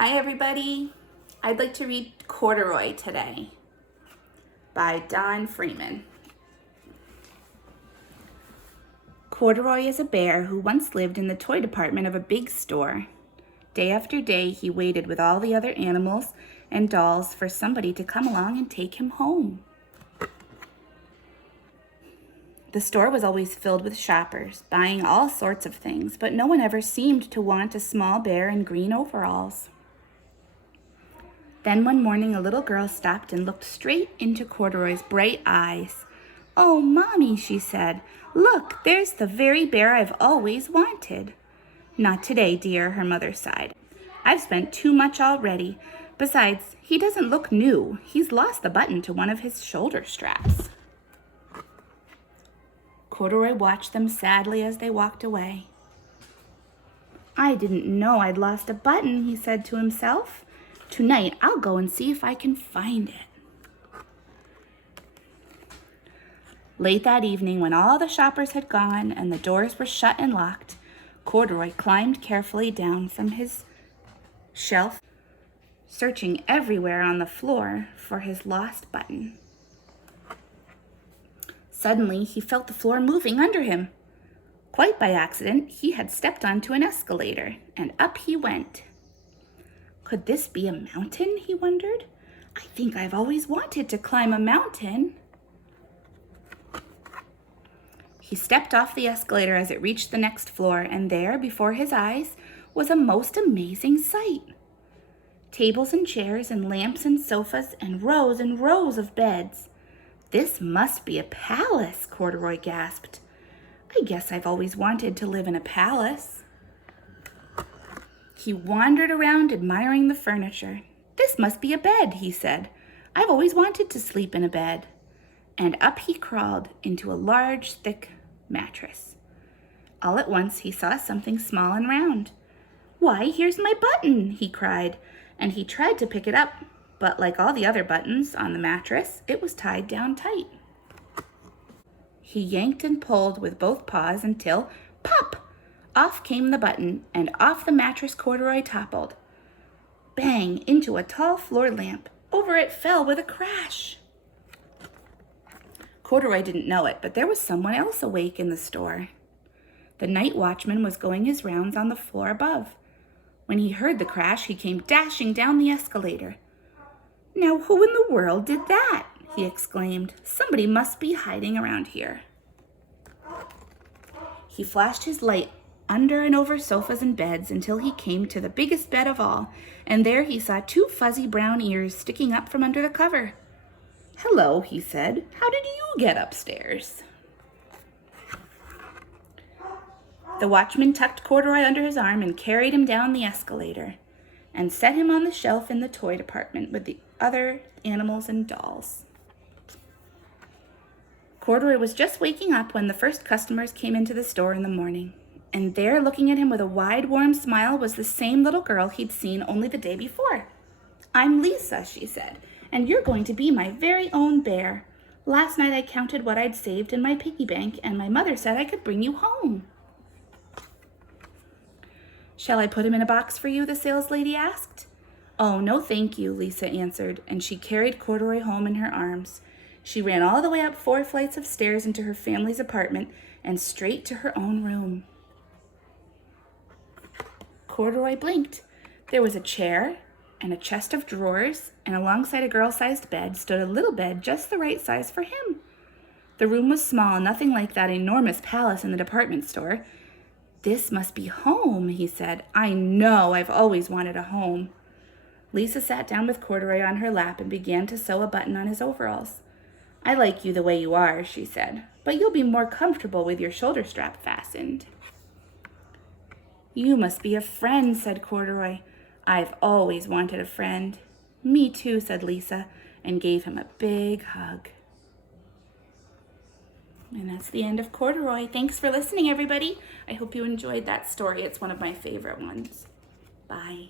Hi everybody. I'd like to read Corduroy today by Freeman. Corduroy is a bear who once lived in the toy department of a big store. Day after day, he waited with all the other animals and dolls for somebody to come along and take him home. The store was always filled with shoppers, buying all sorts of things, but no one ever seemed to want a small bear in green overalls. Then one morning, a little girl stopped and looked straight into Corduroy's bright eyes. "Oh, Mommy," she said, "look, there's the very bear I've always wanted." "Not today, dear," her mother sighed. "I've spent too much already. Besides, he doesn't look new. He's lost the button to one of his shoulder straps." Corduroy watched them sadly as they walked away. "I didn't know I'd lost a button," he said to himself. "Tonight, I'll go and see if I can find it." Late that evening, when all the shoppers had gone and the doors were shut and locked, Corduroy climbed carefully down from his shelf, searching everywhere on the floor for his lost button. Suddenly, he felt the floor moving under him. Quite by accident, he had stepped onto an escalator, and up he went. Could this be a mountain, he wondered? I think I've always wanted to climb a mountain. He stepped off the escalator as it reached the next floor, and there, before his eyes, was a most amazing sight. Tables and chairs and lamps and sofas and rows of beds. "This must be a palace," Corduroy gasped. "I guess I've always wanted to live in a palace." He wandered around admiring the furniture. "This must be a bed," he said. "I've always wanted to sleep in a bed." And up he crawled into a large, thick mattress. All at once he saw something small and round. "Why, here's my button," he cried, and he tried to pick it up, but like all the other buttons on the mattress, it was tied down tight. He yanked and pulled with both paws until, pop! Off came the button, and off the mattress Corduroy toppled. Bang! Into a tall floor lamp. Over it fell with a crash. Corduroy didn't know it, but there was someone else awake in the store. The night watchman was going his rounds on the floor above. When he heard the crash, he came dashing down the escalator. "Now, who in the world did that?" he exclaimed. "Somebody must be hiding around here." He flashed his light under and over sofas and beds until he came to the biggest bed of all, and there he saw two fuzzy brown ears sticking up from under the cover. "Hello," he said. "How did you get upstairs?" The watchman tucked Corduroy under his arm and carried him down the escalator and set him on the shelf in the toy department with the other animals and dolls. Corduroy was just waking up when the first customers came into the store in the morning. And there, looking at him with a wide, warm smile, was the same little girl he'd seen only the day before. "I'm Lisa," she said, "and you're going to be my very own bear. Last night I counted what I'd saved in my piggy bank, and my mother said I could bring you home." "Shall I put him in a box for you?" the saleslady asked. "Oh, no thank you," Lisa answered, and she carried Corduroy home in her arms. She ran all the way up 4 flights of stairs into her family's apartment and straight to her own room. Corduroy blinked. There was a chair and a chest of drawers, and alongside a girl-sized bed stood a little bed just the right size for him. The room was small, nothing like that enormous palace in the department store. "This must be home," he said. "I know I've always wanted a home." Lisa sat down with Corduroy on her lap and began to sew a button on his overalls. "I like you the way you are," she said, "but you'll be more comfortable with your shoulder strap fastened." "You must be a friend," said Corduroy. "I've always wanted a friend." "Me too," said Lisa, and gave him a big hug. And that's the end of Corduroy. Thanks for listening, everybody. I hope you enjoyed that story. It's one of my favorite ones. Bye.